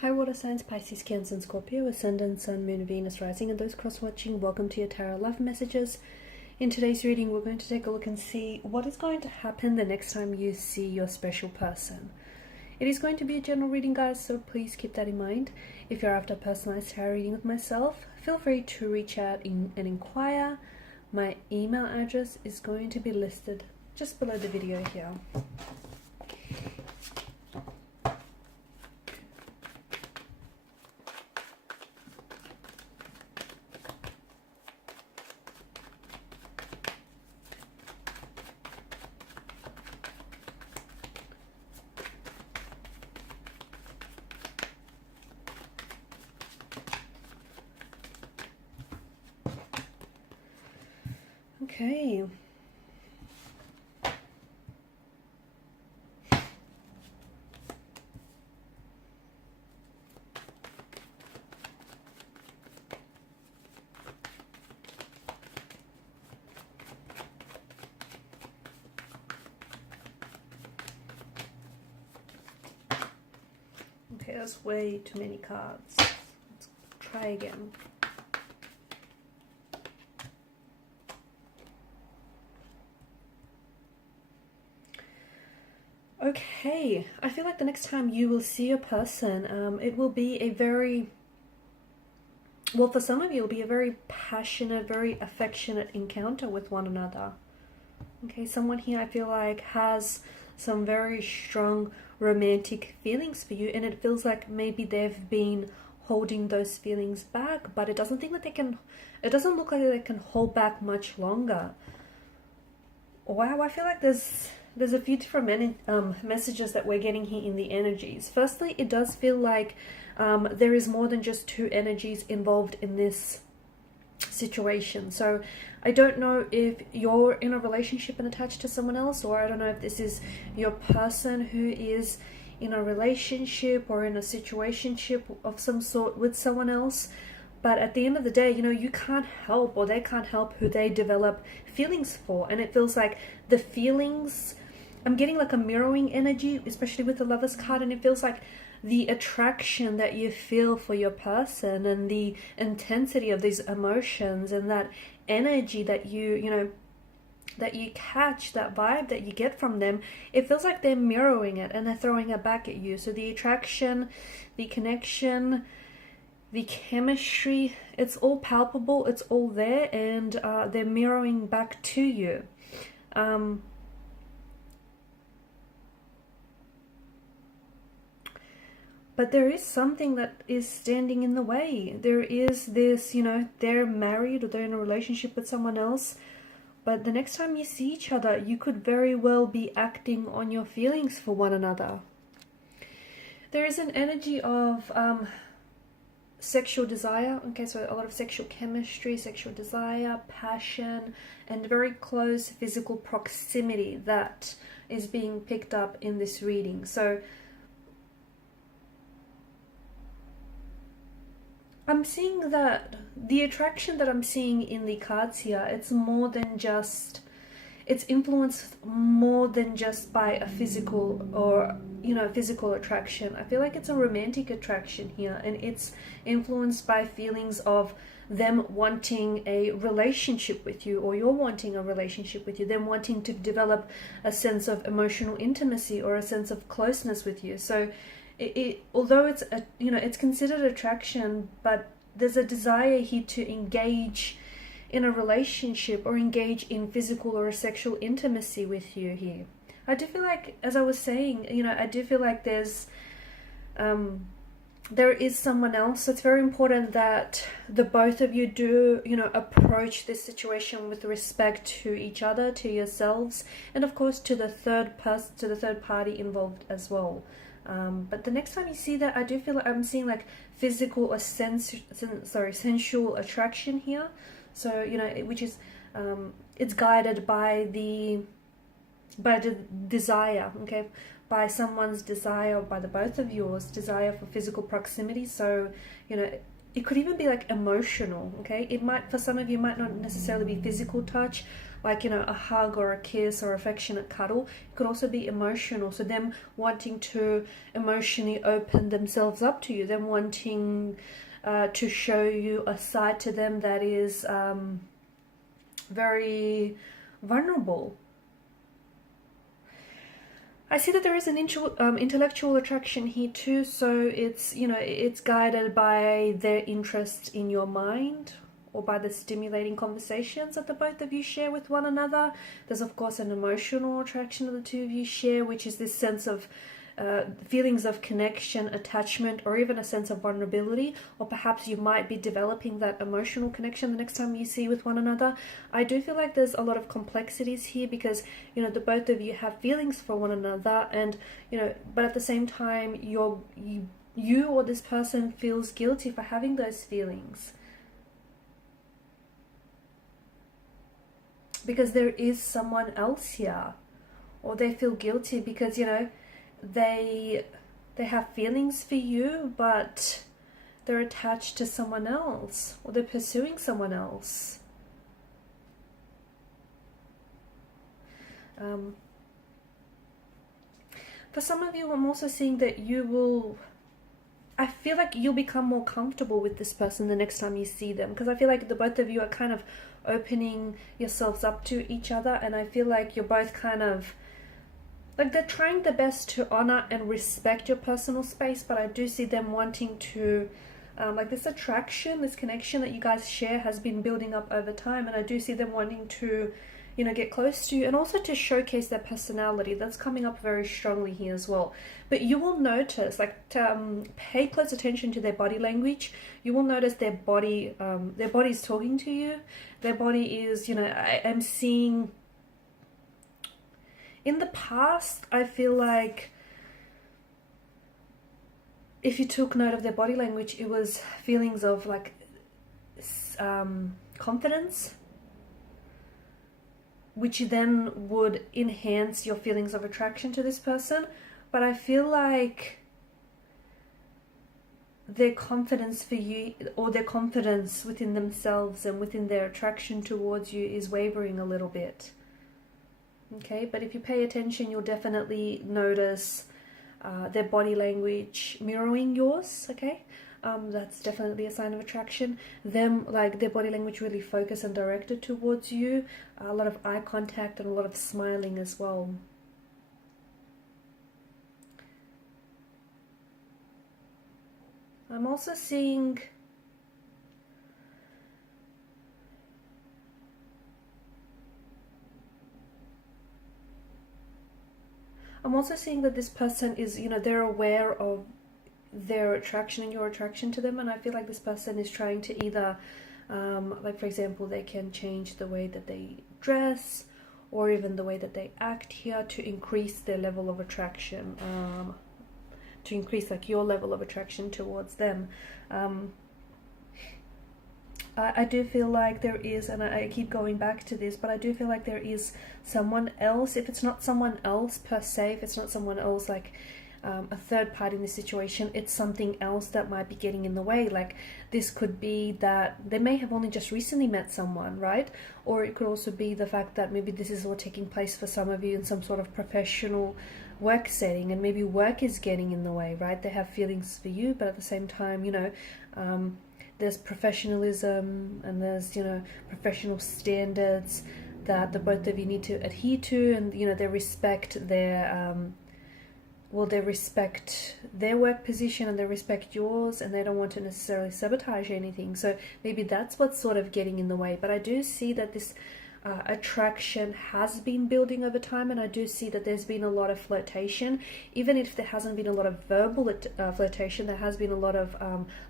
Hi water signs, Pisces, Cancer and Scorpio, Ascendant, Sun, Moon, Venus, Rising, and those cross-watching, welcome to your Tarot Love Messages. In today's reading, we're going to take a look and see what is going to happen the next time you see your special person. It is going to be a general reading, guys, so please keep that in mind. If you're after a personalized tarot reading with myself, feel free to reach out and inquire. My email address is going to be listed just below the video here. Okay. Okay, that's way too many cards. Let's try again. Okay, I feel like the next time you will see a person, it will be a very, well, for some of you, it'll be a very passionate, very affectionate encounter with one another. Okay, someone here I feel like has some very strong romantic feelings for you, and it feels like maybe they've been holding those feelings back, but it doesn't look like they can hold back much longer. Wow, I feel like there's a few different messages that we're getting here in the energies. Firstly, it does feel like there is more than just two energies involved in this situation. So I don't know if you're in a relationship and attached to someone else, or I don't know if this is your person who is in a relationship or in a situationship of some sort with someone else. But at the end of the day, you know, you can't help, or they can't help who they develop feelings for. And it feels like the feelings, I'm getting like a mirroring energy, especially with the Lovers card, and it feels like the attraction that you feel for your person and the intensity of these emotions and that energy that that you catch, that vibe that you get from them, it feels like they're mirroring it and they're throwing it back at you. So the attraction, the connection, the chemistry, it's all palpable, it's all there, and they're mirroring back to you. But there is something that is standing in the way. There is this, you know, they're married or they're in a relationship with someone else, but the next time you see each other, you could very well be acting on your feelings for one another. There is an energy of sexual desire. Okay, so a lot of sexual chemistry, sexual desire, passion, and very close physical proximity that is being picked up in this reading. So I'm seeing that the attraction that I'm seeing in the cards here, it's more than just, it's influenced more than just by a physical or, you know, physical attraction. I feel like it's a romantic attraction here, and it's influenced by feelings of them wanting a relationship with you, or you're wanting a relationship with you, them wanting to develop a sense of emotional intimacy or a sense of closeness with you. So although it's a, you know, it's considered attraction, but there's a desire here to engage in a relationship or engage in physical or sexual intimacy with you here. I do feel like, as I was saying, you know, I do feel like there is someone else. So it's very important that the both of you do, you know, approach this situation with respect to each other, to yourselves, and of course to the third person, to the third party involved as well. But the next time you see that, I do feel like I'm seeing like physical or sensual attraction here. So, you know, which is, it's guided by the desire, okay, by someone's desire, by the both of yours desire for physical proximity. So, you know, it could even be like emotional, okay? It might, for some of you, might not necessarily be physical touch, like, you know, a hug or a kiss or affectionate cuddle. It could also be emotional, so them wanting to emotionally open themselves up to you, them wanting to show you a side to them that is very vulnerable. I see that there is an intellectual attraction here too, so it's, you know, it's guided by their interest in your mind or by the stimulating conversations that the both of you share with one another. There's of course an emotional attraction that the two of you share, which is this sense of feelings of connection, attachment, or even a sense of vulnerability, or perhaps you might be developing that emotional connection the next time you see with one another. I do feel like there's a lot of complexities here because, you know, the both of you have feelings for one another, and, you know, but at the same time you or this person feels guilty for having those feelings, because there is someone else here, or they feel guilty because, you know, they have feelings for you, but they're attached to someone else, or they're pursuing someone else. For some of you, I'm also seeing that I feel like you'll become more comfortable with this person the next time you see them, because I feel like the both of you are kind of opening yourselves up to each other, and I feel like you're both kind of like, they're trying their best to honor and respect your personal space, but I do see them wanting to, like, this attraction, this connection that you guys share has been building up over time, and I do see them wanting to, you know, get close to you, and also to showcase their personality. That's coming up very strongly here as well. But you will notice, like, pay close attention to their body language. You will notice their body is talking to you. Their body is, you know, I am seeing, in the past, I feel like if you took note of their body language, it was feelings of like confidence, which then would enhance your feelings of attraction to this person. But I feel like their confidence for you, or their confidence within themselves and within their attraction towards you, is wavering a little bit. Okay, but if you pay attention, you'll definitely notice their body language mirroring yours, okay? That's definitely a sign of attraction. Them, like, their body language really focused and directed towards you. A lot of eye contact and a lot of smiling as well. I'm also seeing that this person is, you know, they're aware of their attraction and your attraction to them, and I feel like this person is trying to either, like, for example, they can change the way that they dress or even the way that they act here to increase their level of attraction, to increase, like, your level of attraction towards them. I do feel like there is, and I keep going back to this, but I do feel like there is someone else. If it's not someone else per se, if it's not someone else like a third party in this situation, it's something else that might be getting in the way. Like, this could be that they may have only just recently met someone, right? Or it could also be the fact that maybe this is all taking place for some of you in some sort of professional work setting, and maybe work is getting in the way, right? They have feelings for you, but at the same time, you know, there's professionalism and there's, you know, professional standards that the both of you need to adhere to, and, you know, they respect their they respect their work position and they respect yours, and they don't want to necessarily sabotage anything. So maybe that's what's sort of getting in the way. But I do see that this attraction has been building over time, and I do see that there's been a lot of flirtation. Even if there hasn't been a lot of verbal flirtation, there has been a lot of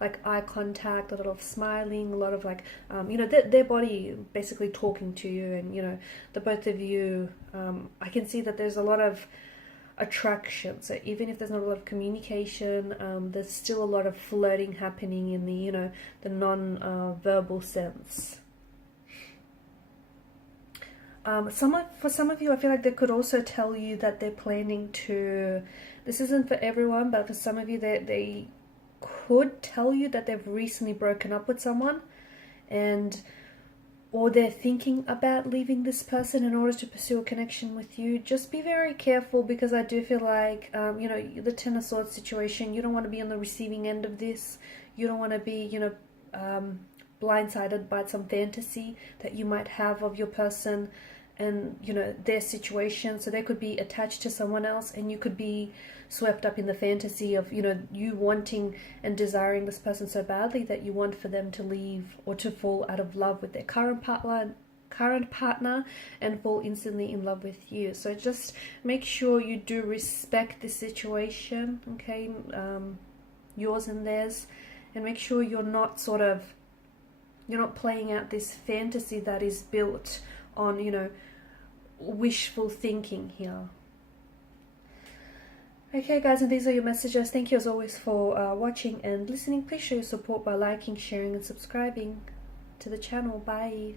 like eye contact, a lot of smiling, a lot of like you know, their body basically talking to you, and, you know, the both of you, I can see that there's a lot of attraction. So even if there's not a lot of communication, there's still a lot of flirting happening in the, you know, the non-verbal sense. For some of you, I feel like they could also tell you that they're planning to, this isn't for everyone, but for some of you, they could tell you that they've recently broken up with someone, and or they're thinking about leaving this person in order to pursue a connection with you. Just be very careful, because I do feel like, you know, the Ten of Swords situation, you don't want to be on the receiving end of this. You don't want to be, you know, blindsided by some fantasy that you might have of your person and, you know, their situation. So they could be attached to someone else, and you could be swept up in the fantasy of, you know, you wanting and desiring this person so badly that you want for them to leave or to fall out of love with their current partner and fall instantly in love with you. So just make sure you do respect the situation, okay, yours and theirs, and make sure you're not playing out this fantasy that is built on, you know, wishful thinking here. Okay guys, and these are your messages. Thank you as always for watching and listening. Please show your support by liking, sharing and subscribing to the channel. Bye.